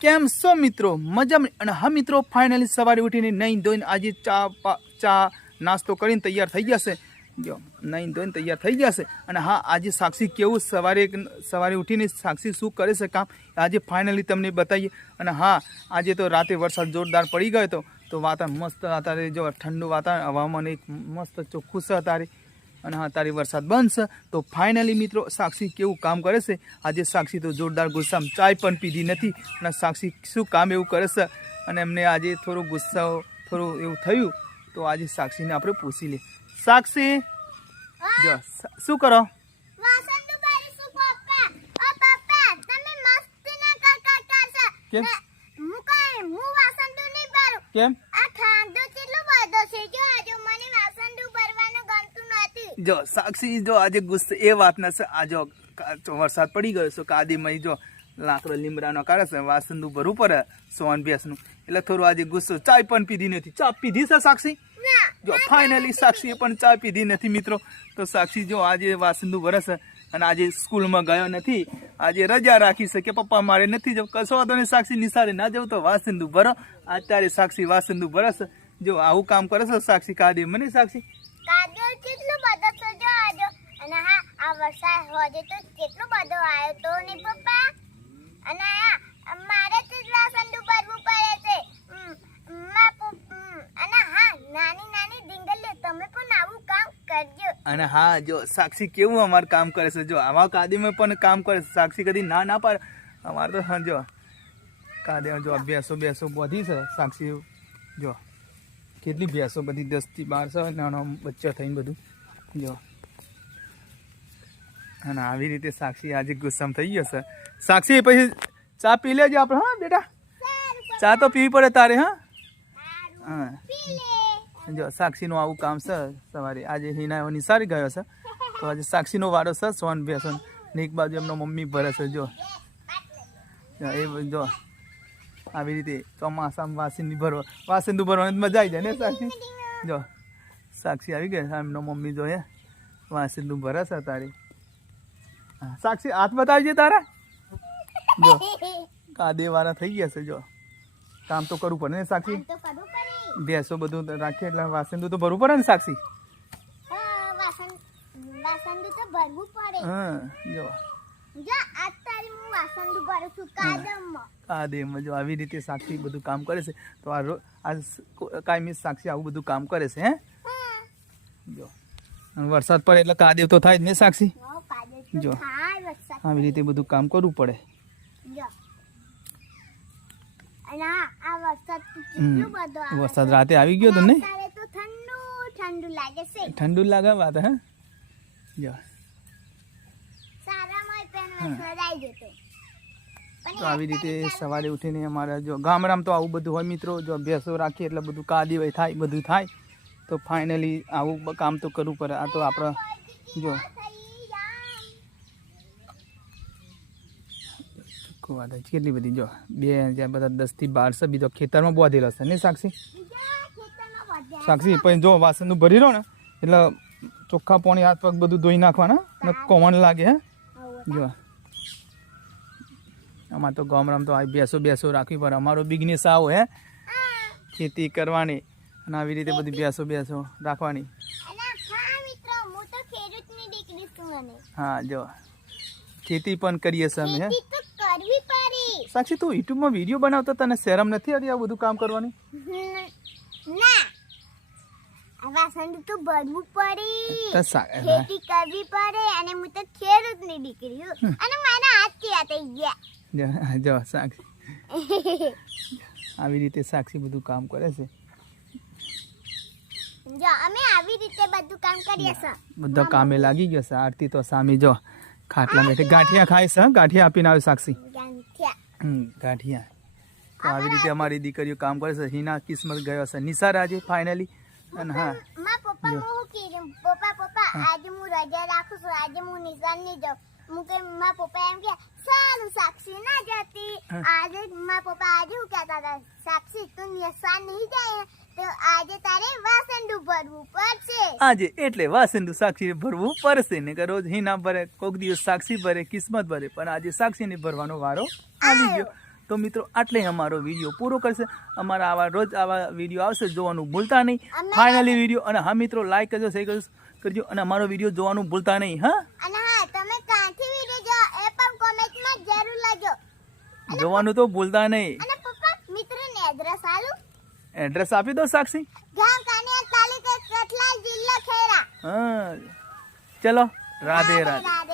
કેમ છો મિત્રો? મજામાં અને હા મિત્રો ફાઇનલી સવારે ઉઠીને નહીં ધોઈને આજે ચા ચા નાસ્તો કરીને તૈયાર થઈ જશે જો નહીં ધોઈને તૈયાર થઈ જશે અને હા, આજે સાક્ષી કેવું સવારે સવારે ઉઠીને સાક્ષી શું કરે છે કામ આજે ફાઇનલી તમને બતાવીએ. અને હા, આજે તો રાતે વરસાદ જોરદાર પડી ગયો હતો. તો વાતાવરણ મસ્ત અત્યારે જો, ઠંડુ વાતાવરણ, હવામાન એક મસ્ત ચોખ્ખું છે અત્યારે. અને હા, તારી વરસાદ બનશે તો ફાઇનલી મિત્રો સાક્ષી કેવું કામ કરે છે? આજે સાક્ષી તો જોરદાર ગુસ્સામાં ચાય પણ પીધી નથી અને સાક્ષી શું કામ એવું કરે છે? અને એમને આજે થોડો ગુસ્સો થોડું એવું થયું, તો આજે સાક્ષીને આપણે પૂછી લે સાક્ષી, જો, શું કરો? કેમ? દુબારી શું પપ્પા ઓ પપ્પા તમે મસ્તી ના કર કર કરશો કેમ? હું કાંઈ હું વાસણ દુ નહીં ભરું કેમ આ ખાંડો કેટલો બધો છે જો આજે મને વાસણ દુ ભરવાનું ગમતું નથી જો, સાક્ષી જો આજે ગુસ્સે, એ વાતના છે, આ જો વરસાદ પડી ગયો છે, કાદીમાં જો લાકડો લીમડાનો કાઢે છે, વાસણનું ભરવું પડે સોન ભેંસનું. એટલે થોડું આજે ગુસ્સો, ચાય પણ પીધી નથી. ચા પીધી છે, સાક્ષી? જો ફાઇનલી સાક્ષીએ પણ ચા પીધી નથી, મિત્રો. તો સાક્ષી જો આજે વાસંદુ વરસ અને આજે સ્કૂલમાં ગયો નથી. આજે રજા રાખી છે કે પપ્પા મારે નથી જવું. કશો વાંધો નહીં, સાક્ષી નિશાળે ના જવું તો વાસંદુ ભરો. અત્યારે સાક્ષી વાસંદુ ભરસ જો, આવું કામ કરે છે સાક્ષી કાદી મને સાક્ષી કાદવ કેટલો બધો છે જો આજે અને હા, આ વરસાદ હોજે તો કેટલો બધો આવ્યો તો ને પપ્પા? અને હા, મારે જ વાસણ ભરવું પડે છે. અને હા, નાની નાની ડીંગલીઓ તમે પણ આવું કામ કરજો. અને હા, જો સાક્ષી કેવું અમાર કામ કરે છે? જો આવા કાદીમાં પણ કામ કરે છે? સાક્ષી કદી ના ના પાડે. અમારે તો જો કાદીમાં જો બેસો બેસો બધી છે સાક્ષી. જો કેટલી ભેંસો બધી દસથી બાર છે, નાનો બચ્ચો થઈને બધું. જો અને આવી રીતે સાક્ષી આજે ગુસ્સામાં થઈ ગયો છે. સાક્ષી, પછી ચા પી લેજો આપણે, હા, બેટા? ચા તો પીવી પડે તારે, હા? હા. જો, સાક્ષીનું આવું કામ છે, સવારે. આજે હિના નિસારી ગયો છે. તો આજે સાક્ષીનો વારો છે, સોન બેસન. ને એક બાજુ એમનો મમ્મી ભરે છે, જો. એ જો, આવી રીતે ચોમાસામાં વાસીની ભરવા વાસંદુ ભરવાની મજા આવી જાય ને, સાક્ષી? જો, સાક્ષી આવી ગયા એમનો મમ્મી જો હે વાસંદુ ભરે છે તારી. સાક્ષી હાથ બતાવજે તારા? જો કાદે વાળા થઈ ગયા છે જો. કામ તો કરવું પડે ને સાક્ષી? ભેંસો બધું રાખીએ એટલે વાસણ તો ભરવું પડે ને સાક્ષી? હા, જો. જો આજ તારી હું વાસણ દુ ભરું છું કાદમમાં આ દેમાં જો આવી રીતે સાક્ષી બધું કામ કરે છે. તો આ આ કાયમી સાક્ષી આવું બધું કામ કરે છે હે? જો. વરસાદ પડે એટલે કાદેવ તો થાય જ ને સાક્ષી? જો. આવી રીતે બધું કામ કરવું પડે. વરસાદ. રાતે આવી ગયો તો નહીં? ઠંડુ લાગે વાત હે? જો. તો. આવી રીતે સવારે ઉઠીને અમારા જો ગામડામાં તો આવું બધું હોય મિત્રો જો ભેંસો રાખીએ એટલે બધું કાદી થાય બધું થાય. તો ફાઇનલી આવું કામ તો કરવું પડે. આ તો આપણે જો. કોઈ વાત છે? કેટલી બધી જો, બે ત્યાં બધા દસથી બાર છે, બીજો ખેતરમાં બોધેલો છે ને સાક્ષી? સાક્ષી પછી જો વાસણનું ભરી લો ને, એટલે ચોખ્ખા પાણી, હાથ પગ બધું ધોઈ નાખવાના અને કોમન લાગે, હે? જો. આમાં તો ગામડામાં તો આ બેસો બેસો રાખવી પડે. અમારો બિઝનેસ આવો, હે? ખેતી કરવાની અને આવી રીતે બધી બેસો બેસો રાખવાની. હા, જો. ખેતી પણ કરીએ છીએ અમે સાક્ષી તું યુટ્યુબમાં વીડિયો બનાવતો તને શરમ નથી આવી આ બધું કામ કરવાની? ના. વાસણ તો ભરવું પડે. ખેતી કરવી પડે અને હું તો ખેડૂતની દીકરી છું અને મારા હાથ કેવા થઈ ગયા. જો સાક્ષી. આવી રીતે સાક્ષી બધું કામ કરે છે. જો અમે આવી રીતે બધું કામ કરીએ છીએ. બધા કામે લાગી ગયો છે. આરતી તો સામે જો ખાટલા બેઠે ગાંઠિયા ખાય છે ગાંઠિયા આપીને આવે સાક્ષી. ગાંઠિયા. તો આવી રીતે અમારી દીકરીઓ કામ કરે છે. હિના કિસ્મત ગયો છે. નિસાર આજે ફાઇનલી અને હા પપ્પા પપ્પા પપ્પા આજે હું રજા રાખું છું. આજે હું નિશાન નહીં જાઉં. હું મા પપ્પા એમ કે સારું સાક્ષી ના જતી આજે મા પપ્પા આજે હું કહેતા હતા સાક્ષી તું નિશાન નહીં જાય તો આજે તારે વાસણ ભરવું પડશે આજે એટલે વાસંદુ સાક્ષી ભરવું પડશે ને કે રોજ હિના ભરે કોક દિવસ સાક્ષી ભરે કિસ્મત ભરે પણ આજે સાક્ષીને ભરવાનો વારો આવી ગયો તો મિત્રો આટલે અમારો વીડિયો પૂરો કરશે અમારા આવા રોજ આવા વીડિયો આવશે જોવાનું ભૂલતા નહીં। ફાઇનલી વીડિયો અને હા મિત્રો લાઈક કરજો શેર કરજો કરજો અને અમારો વીડિયો જોવાનું ભૂલતા નહીં હા અને હા તમે ક્યાંથી વીડિયો જો એ પણ કોમેન્ટમાં જરૂર લખજો જોવાનું તો ભૂલતા નહીં. અને પપ્પા મિત્રને એડ્રેસ આલું? એડ્રેસ આપી દો સાક્ષી. ગામ કાનિયા તાલુકા કઠલાલ જિલ્લો ખેડા. હા. ચલો રાધે રાધે.